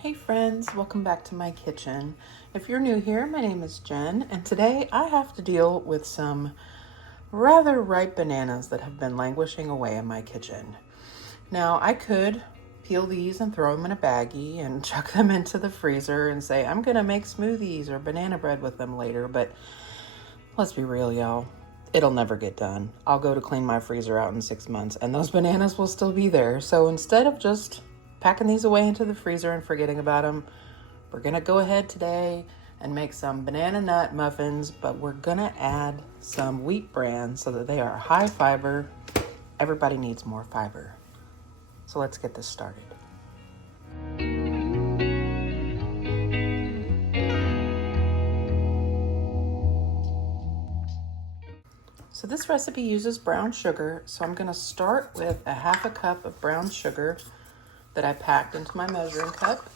Hey friends, welcome back to my kitchen. If you're new here, my name is Jen, and today I have to deal with some rather ripe bananas that have been languishing away in my kitchen. Now, I could peel these and throw them in a baggie and chuck them into the freezer and say, I'm gonna make smoothies or banana bread with them later, but let's be real, y'all. It'll never get done. I'll go to clean my freezer out in 6 months and those bananas will still be there. So instead of just packing these away into the freezer and forgetting about them, we're gonna go ahead today and make some banana nut muffins, but we're gonna add some wheat bran so that they are high fiber. Everybody needs more fiber. So let's get this started. So this recipe uses brown sugar, so I'm gonna start with a half a cup of brown sugar that I packed into my measuring cup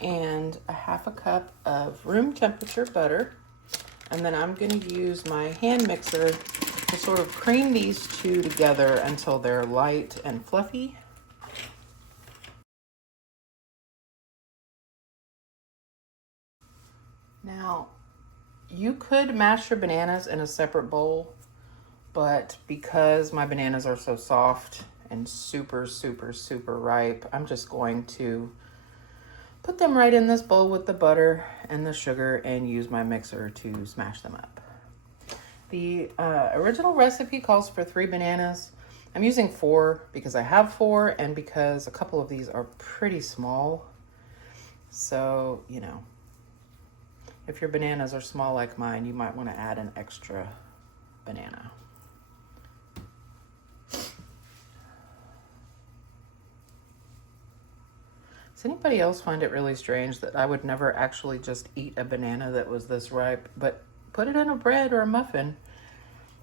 and a half a cup of room temperature butter. And then I'm gonna use my hand mixer to sort of cream these two together until they're light and fluffy. Now, you could mash your bananas in a separate bowl, but because my bananas are so soft and super ripe, I'm just going to put them right in this bowl with the butter and the sugar and use my mixer to smash them up. The original recipe calls for 3 bananas. I'm using 4 because I have 4 and because a couple of these are pretty small. So, you know, if your bananas are small like mine, you might want to add an extra banana. Does anybody else find it really strange that I would never actually just eat a banana that was this ripe, but put it in a bread or a muffin,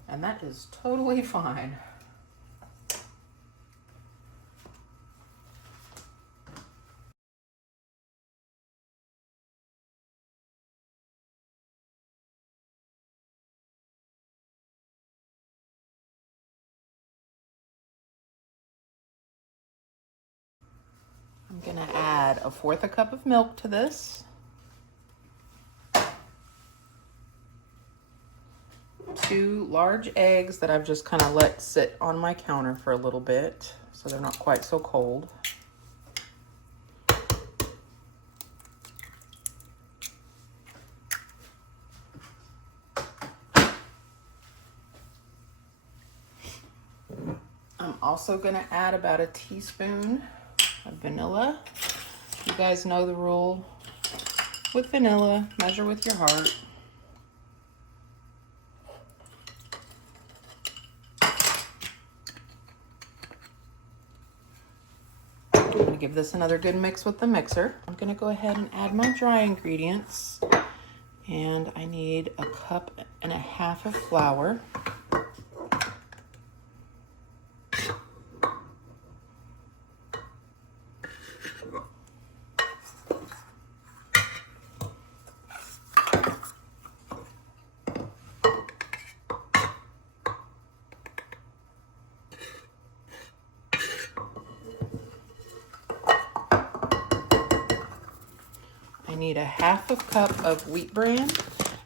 and that is totally fine. I'm gonna add 1/4 cup of milk to this. 2 large eggs that I've just kind of let sit on my counter for a little bit so they're not quite so cold. I'm also gonna add about a teaspoon of vanilla. You guys know the rule with vanilla, measure with your heart. I'm gonna give this another good mix with the mixer. I'm gonna go ahead and add my dry ingredients. And I need 1.5 cups of flour. I need 1/2 cup of wheat bran,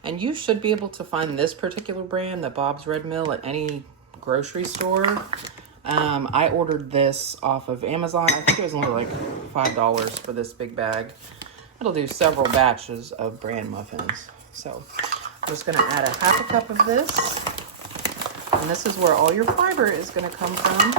and you should be able to find this particular brand, the Bob's Red Mill, at any grocery store. I ordered this off of Amazon. I think it was only like $5 for this big bag. It'll do several batches of bran muffins. So I'm just gonna add 1/2 cup of this, and this is where all your fiber is gonna come from.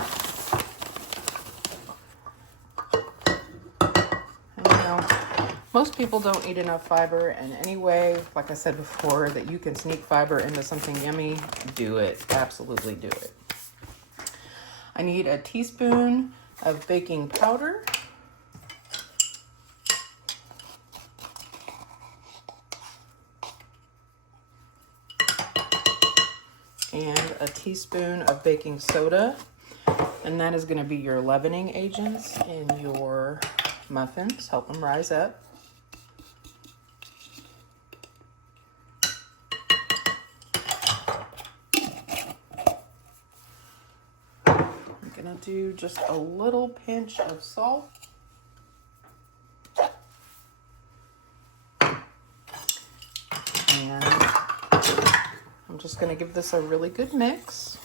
Most people don't eat enough fiber, and anyway, like I said before, that you can sneak fiber into something yummy, do it. Absolutely do it. I need a teaspoon of baking powder. And a teaspoon of baking soda. And that is going to be your leavening agents in your muffins. Help them rise up. I'm gonna do just a little pinch of salt. And I'm just gonna give this a really good mix.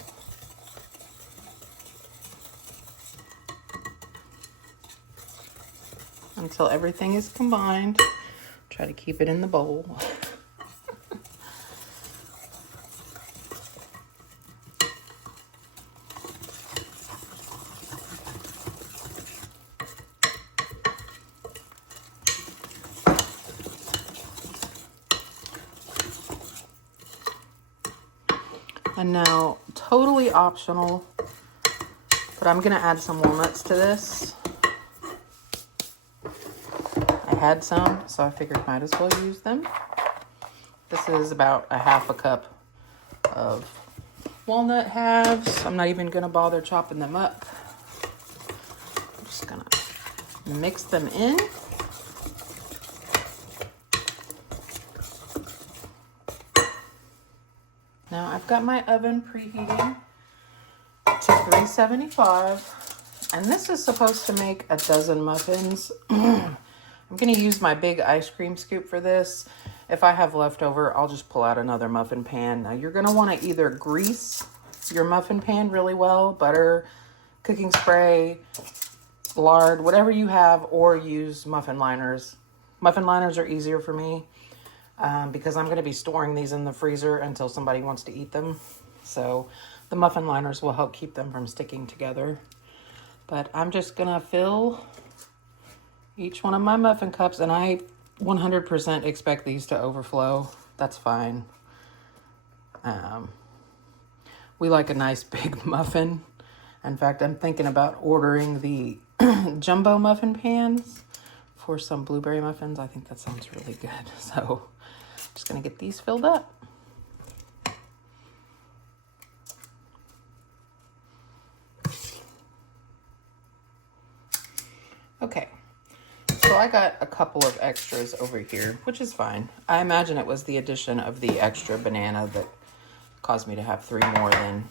Until everything is combined. Try to keep it in the bowl. And now, totally optional, but I'm gonna add some walnuts to this. I had some, so I figured might as well use them. This is about a half a cup of walnut halves. I'm not even gonna bother chopping them up. I'm just gonna mix them in. Now I've got my oven preheating to 375, and this is supposed to make a dozen muffins. I'm gonna use my big ice cream scoop for this. If I have leftover, I'll just pull out another muffin pan. Now you're gonna wanna either grease your muffin pan really well, butter, cooking spray, lard, whatever you have, or use muffin liners. Muffin liners are easier for me. Because I'm going to be storing these in the freezer until somebody wants to eat them. So the muffin liners will help keep them from sticking together. But I'm just going to fill each one of my muffin cups, and I 100% expect these to overflow. That's fine. We like a nice big muffin. In fact, I'm thinking about ordering the jumbo muffin pans for some blueberry muffins. I think that sounds really good. So I'm just gonna get these filled up. Okay, so I got a couple of extras over here, which is fine. I imagine it was the addition of the extra banana that caused me to have 3 more than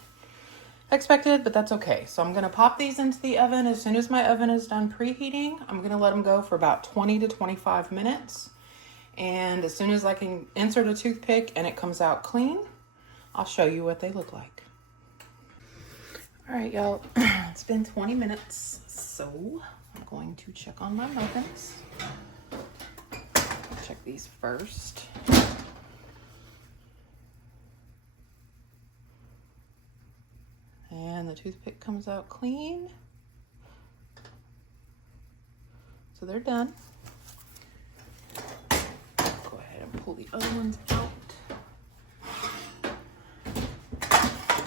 expected, but that's okay. So I'm gonna pop these into the oven. As soon as my oven is done preheating, I'm gonna let them go for about 20 to 25 minutes. And as soon as I can insert a toothpick and it comes out clean, I'll show you what they look like. All right, y'all, it's been 20 minutes, so I'm going to check on my muffins. Check these first. And the toothpick comes out clean. So they're done. Go ahead and pull the other ones out.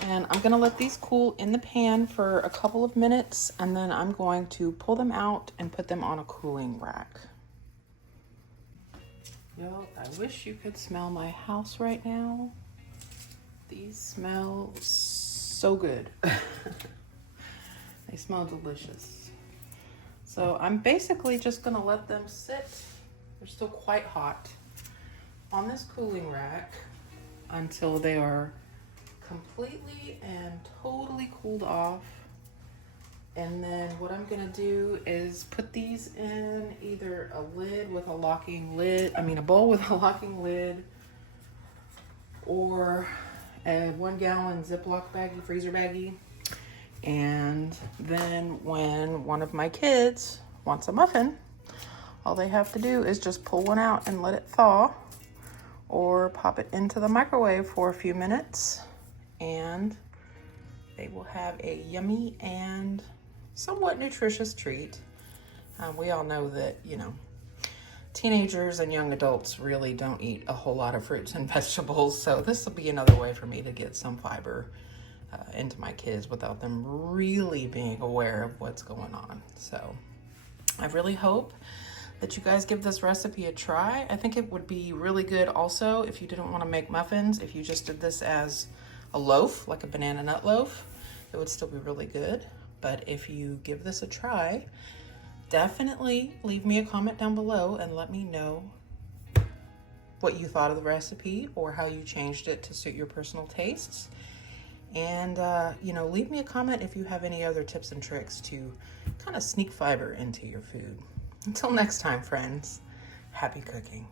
And I'm gonna let these cool in the pan for a couple of minutes, and then I'm going to pull them out and put them on a cooling rack. Yo, I wish you could smell my house right now. These smell so good. They smell delicious. So I'm basically just gonna let them sit, they're still quite hot, on this cooling rack until they are completely and totally cooled off. And then what I'm gonna do is put these in either a lid with a locking lid, a bowl with a locking lid, or a 1 gallon Ziploc baggie, freezer baggie. And then when one of my kids wants a muffin, all they have to do is just pull one out and let it thaw, or pop it into the microwave for a few minutes, and they will have a yummy and somewhat nutritious treat. We all know that, teenagers and young adults really don't eat a whole lot of fruits and vegetables, so this will be another way for me to get some fiber into my kids without them really being aware of what's going on. So I really hope that you guys give this recipe a try. I think it would be really good also if you didn't want to make muffins, if you just did this as a loaf, like a banana nut loaf, it would still be really good. But if you give this a try, definitely leave me a comment down below and let me know what you thought of the recipe or how you changed it to suit your personal tastes. And, leave me a comment if you have any other tips and tricks to kind of sneak fiber into your food. Until next time, friends, happy cooking.